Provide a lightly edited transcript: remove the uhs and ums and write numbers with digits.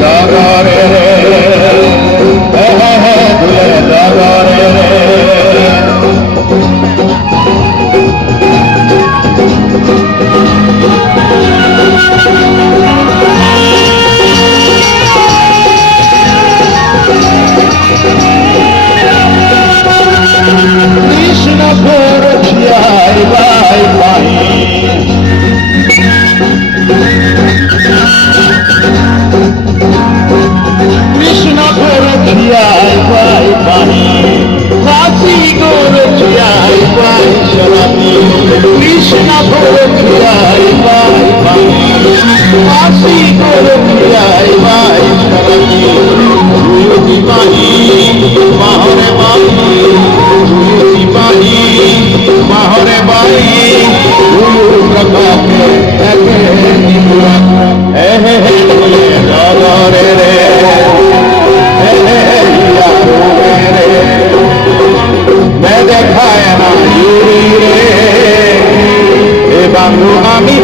জগরে দুলে জগরে কৃষ্ণ ভরছিয়াই বাই বাই কৃষ্ণ ভরছিয়াই বাই বাই কাশী গরছিয়াই বাই সরাতি কৃষ্ণ ভরছিয়াই বাই বাই কাশী গরছিয়াই বাই সরাতি দুই বাহি মাহরে বাহি দুই বাহি মাহরে বাহি গুরু প্রকাশে একে নিপুরা হে হে হে জগরে রে হে হে ইয়ারো রে मैं देखाया ना यूरी रे ए बांगू आमी